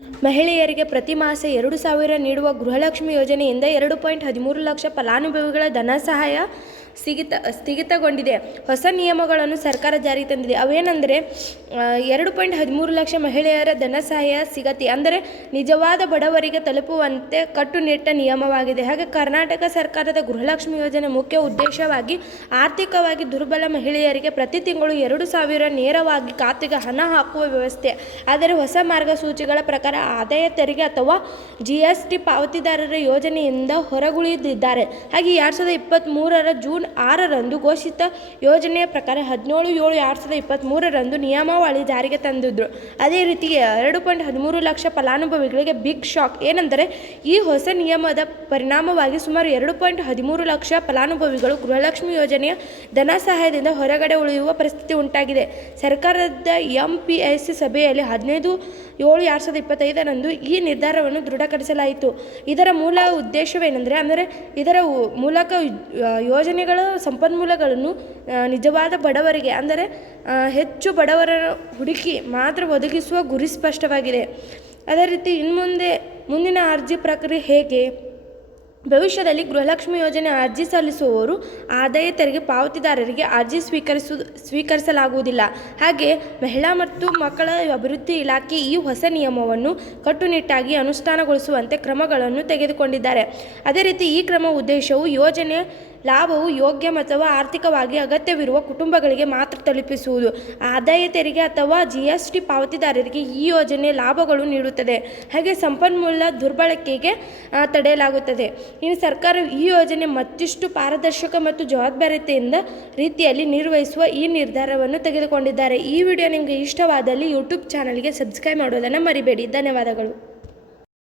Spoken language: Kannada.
ಮಹಿಳೆಯರಿಗೆ ಪ್ರತಿ ಮಾಸ ಎರಡು ಸಾವಿರ ನೀಡುವ ಗೃಹಲಕ್ಷ್ಮಿ ಯೋಜನೆಯಿಂದ ಎರಡು ಪಾಯಿಂಟ್ ಹದಿಮೂರು ಲಕ್ಷ ಫಲಾನುಭವಿಗಳ ಧನಸಹಾಯ ಸ್ಥಗಿತ, ಸ್ಥಗಿತಗೊಂಡಿದೆ. ಹೊಸ ನಿಯಮಗಳನ್ನು ಸರ್ಕಾರ ಜಾರಿಗೆ ತಂದಿದೆ. ಅವೇನೆಂದರೆ ಎರಡು ಪಾಯಿಂಟ್ ಹದಿಮೂರು ಲಕ್ಷ ಮಹಿಳೆಯರ ಧನಸಹಾಯ ಸಿಗತಿ, ಅಂದರೆ ನಿಜವಾದ ಬಡವರಿಗೆ ತಲುಪುವಂತೆ ಕಟ್ಟುನಿಟ್ಟ ನಿಯಮವಾಗಿದೆ. ಹಾಗೆ ಕರ್ನಾಟಕ ಸರ್ಕಾರದ ಗೃಹಲಕ್ಷ್ಮಿ ಯೋಜನೆ ಮುಖ್ಯ ಉದ್ದೇಶವಾಗಿ ಆರ್ಥಿಕವಾಗಿ ದುರ್ಬಲ ಮಹಿಳೆಯರಿಗೆ ಪ್ರತಿ ತಿಂಗಳು ಎರಡು ಸಾವಿರ ನೇರವಾಗಿ ಖಾತೆಗೆ ಹಣ ಹಾಕುವ ವ್ಯವಸ್ಥೆ. ಆದರೆ ಹೊಸ ಮಾರ್ಗಸೂಚಿಗಳ ಪ್ರಕಾರ ಆದಾಯ ತೆರಿಗೆ ಅಥವಾ ಜಿ ಎಸ್ ಟಿ ಪಾವತಿದಾರರ ಯೋಜನೆಯಿಂದ ಹೊರಗುಳಿದಿದ್ದಾರೆ. ಹಾಗೆ ಎರಡು ಸಾವಿರದ ಇಪ್ಪತ್ತ್ಮೂರರ ಜೂನ್ ಆರರಂದು ಘೋಷಿತ ಯೋಜನೆಯ ಪ್ರಕಾರ ಹದಿನೇಳು ಏಳು ಎರಡು ಸಾವಿರದ ಇಪ್ಪತ್ತ್ಮೂರರಂದು ನಿಯಮಾವಳಿ ಜಾರಿಗೆ ತಂದಿದ್ದರು ಅದೇ ರೀತಿ ಎರಡು ಪಾಯಿಂಟ್ ಹದಿಮೂರು ಲಕ್ಷ ಫಲಾನುಭವಿಗಳಿಗೆ ಬಿಗ್ ಶಾಕ್. ಏನೆಂದರೆ ಈ ಹೊಸ ನಿಯಮದ ಪರಿಣಾಮವಾಗಿ ಸುಮಾರು ಎರಡು ಪಾಯಿಂಟ್ ಹದಿಮೂರು ಲಕ್ಷ ಫಲಾನುಭವಿಗಳು ಗೃಹಲಕ್ಷ್ಮಿ ಯೋಜನೆಯ ಧನ ಸಹಾಯದಿಂದ ಹೊರಗಡೆ ಉಳಿಯುವ ಪರಿಸ್ಥಿತಿ ಉಂಟಾಗಿದೆ. ಸರ್ಕಾರದ ಎಂ ಪಿ ಎಸ್ ಸಭೆಯಲ್ಲಿ ಹದಿನೈದು ಏಳು ಎರಡು ಸಾವಿರದ ಇಪ್ಪತ್ತೈದರಂದು ಈ ನಿರ್ಧಾರವನ್ನು ದೃಢಪಡಿಸಲಾಯಿತು ಇದರ ಮೂಲ ಉದ್ದೇಶವೇನೆಂದರೆ ಅಂದರೆ ಇದರ ಮೂಲಕ ಆ, ಯೋಜನೆಗಳ ಸಂಪನ್ಮೂಲಗಳನ್ನು ನಿಜವಾದ ಬಡವರಿಗೆ, ಅಂದರೆ ಹೆಚ್ಚು ಬಡವರ ಹುಡುಕಿ ಮಾತ್ರ ಒದಗಿಸುವ ಗುರಿ ಸ್ಪಷ್ಟವಾಗಿದೆ. ಅದೇ ರೀತಿ ಇನ್ಮುಂದೆ ಮುಂದಿನ ಅರ್ಜಿ ಪ್ರಕ್ರಿಯೆ ಹೇಗೆ? ಭವಿಷ್ಯದಲ್ಲಿ ಗೃಹಲಕ್ಷ್ಮಿ ಯೋಜನೆ ಅರ್ಜಿ ಸಲ್ಲಿಸುವವರು ಆದಾಯ ತೆರಿಗೆ ಪಾವತಿದಾರರಿಗೆ ಅರ್ಜಿ ಸ್ವೀಕರಿಸು, ಸ್ವೀಕರಿಸಲಾಗುವುದಿಲ್ಲ. ಹಾಗೆ ಮಹಿಳಾ ಮತ್ತು ಮಕ್ಕಳ ಅಭಿವೃದ್ಧಿ ಇಲಾಖೆ ಈ ಹೊಸ ನಿಯಮವನ್ನು ಕಟ್ಟುನಿಟ್ಟಾಗಿ ಅನುಷ್ಠಾನಗೊಳಿಸುವಂತೆ ಕ್ರಮಗಳನ್ನು ತೆಗೆದುಕೊಂಡಿದ್ದಾರೆ. ಅದೇ ರೀತಿ ಈ ಕ್ರಮ ಉದ್ದೇಶವು ಯೋಜನೆ ಲಾಭವು ಯೋಗ್ಯ ಅಥವಾ ಆರ್ಥಿಕವಾಗಿ ಅಗತ್ಯವಿರುವ ಕುಟುಂಬಗಳಿಗೆ ಮಾತ್ರ ತಲುಪಿಸುವುದು. ಆದಾಯ ತೆರಿಗೆ ಅಥವಾ ಜಿ ಎಸ್ ಟಿ ಪಾವತಿದಾರರಿಗೆ ಈ ಯೋಜನೆ ಲಾಭಗಳು ನೀಡುತ್ತದೆ. ಹಾಗೆ ಸಂಪನ್ಮೂಲ ದುರ್ಬಳಕೆಗೆ ತಡೆಯಲಾಗುತ್ತದೆ. ಇನ್ನು ಸರ್ಕಾರ ಈ ಯೋಜನೆ ಮತ್ತಿಷ್ಟು ಪಾರದರ್ಶಕ ಮತ್ತು ಜವಾಬ್ದಾರಿತೆಯಿಂದ ರೀತಿಯಲ್ಲಿ ನಿರ್ವಹಿಸುವ ಈ ನಿರ್ಧಾರವನ್ನು ತೆಗೆದುಕೊಂಡಿದ್ದಾರೆ. ಈ ವಿಡಿಯೋ ನಿಮಗೆ ಇಷ್ಟವಾದಲ್ಲಿ ಯೂಟ್ಯೂಬ್ ಚಾನಲ್ಗೆ ಸಬ್ಸ್ಕ್ರೈಬ್ ಮಾಡೋದನ್ನು ಮರಿಬೇಡಿ. ಧನ್ಯವಾದಗಳು.